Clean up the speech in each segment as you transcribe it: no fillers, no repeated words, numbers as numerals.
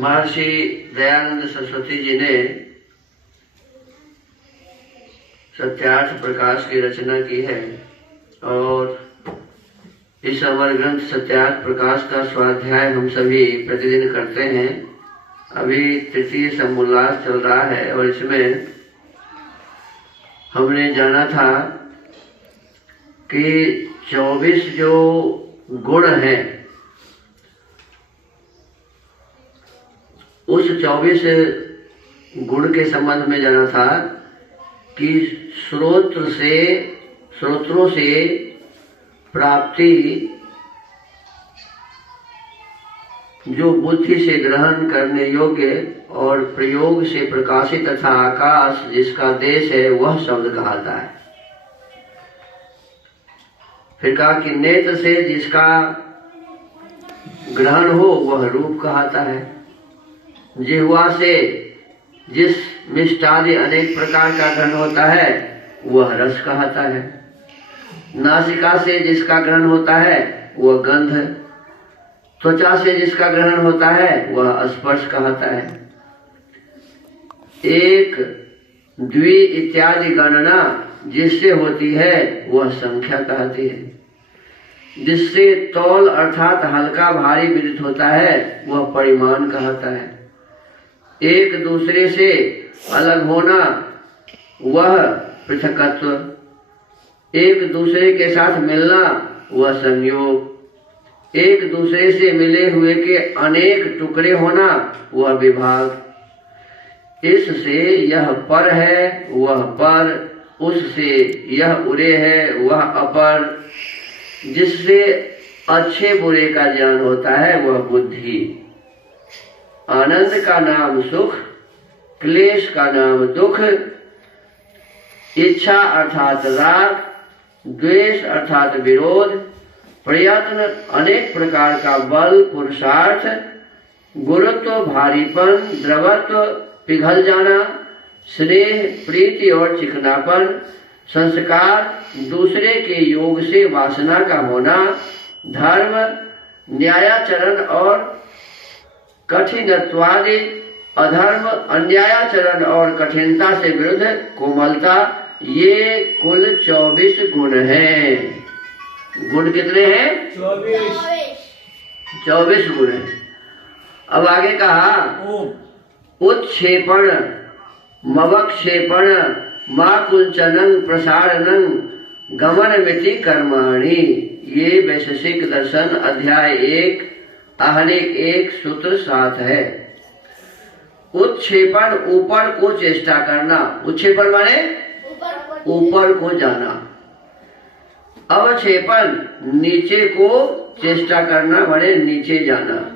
महर्षि दयानंद सरस्वती जी ने सत्यार्थ प्रकाश की रचना की है और इस अमर ग्रंथ सत्यार्थ प्रकाश का स्वाध्याय हम सभी प्रतिदिन करते हैं। अभी तृतीय समोल्लास चल रहा है और इसमें हमने जाना था कि 24 जो गुण हैं उस 24 गुण के संबंध में जाना था कि स्रोत्रों से प्राप्ति जो बुद्धि से ग्रहण करने योग्य और प्रयोग से प्रकाशित तथा आकाश जिसका देश है वह शब्द कहलाता है। फिर कहा कि नेत्र से जिसका ग्रहण हो वह रूप कहलाता है। जिह्वा से जिस मिष्टादि अनेक प्रकार का ग्रहण होता है वह रस कहलाता है। नासिका से जिसका ग्रहण होता है वह गंध, त्वचा से जिसका ग्रहण होता है वह स्पर्श कहलाता है। एक द्वि इत्यादि गणना जिससे होती है वह संख्या कहती है। जिससे तौल अर्थात हल्का भारी विदित होता है वह परिमाण कहता है। एक दूसरे से अलग होना वह पृथकत्व, एक दूसरे के साथ मिलना वह संयोग, एक दूसरे से मिले हुए के अनेक टुकड़े होना वह विभाग। इससे यह पर है वह पर, उससे यह उरे है वह अपर। जिससे अच्छे बुरे का ज्ञान होता है वह बुद्धि। आनंद का नाम सुख, क्लेश का नाम दुख, इच्छा अर्थात राग, द्वेष अर्थात विरोध, प्रयत्न अनेक प्रकार का बल पुरुषार्थ, गुरुत्व भारीपन, द्रवत्व पिघल जाना, स्नेह प्रीति और चिकनापन, संस्कार दूसरे के योग से वासना का होना, धर्म न्यायाचरण और कठिनत्वादि, अधर्म अन्यायाचरण और कठिनता से विरुद्ध कोमलता, ये कुल 24 गुण हैं। गुण कितने हैं? 24 गुण हैं। अब आगे कहा उत्क्षेपण, मवक्षेपण, माकुंचनं प्रसारणं, गमनमिति कर्माणि। ये वैशेषिक दर्शन अध्याय 1 आहनिक 1 सूत्र 7 है। उत्क्षेपण ऊपर को चेष्टा करना, उत्क्षेपण माने ऊपर को जाना। अवक्षेपण नीचे को चेष्टा करना माने नीचे जाना।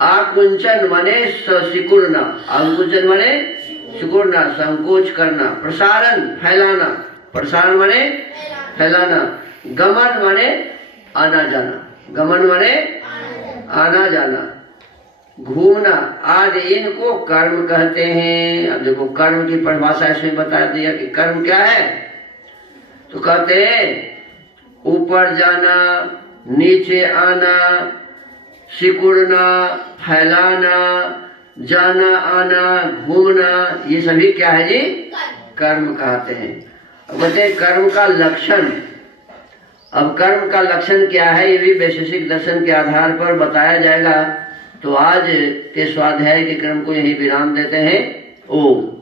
आकुंचन माने सिकुड़ना, अंकुचन माने सिकुड़ना संकोच करना। प्रसारण फैलाना, प्रसारण माने फैलाना। गमन माने आना जाना, गमन माने आना जाना। घूमना आदि इनको कर्म कहते हैं। अब देखो कर्म की परिभाषा इसमें बता दिया कि कर्म क्या है। तो कहते हैं ऊपर जाना, नीचे आना, सिकुड़ना, फैलाना, जाना आना, घूमना, ये सभी क्या है जी? कर्म कहते हैं। अब कहते हैं कर्म का लक्षण। अब कर्म का लक्षण क्या है ये भी वैशेषिक दर्शन के आधार पर बताया जाएगा। तो आज के स्वाध्याय के क्रम को यही विराम देते हैं। ओम।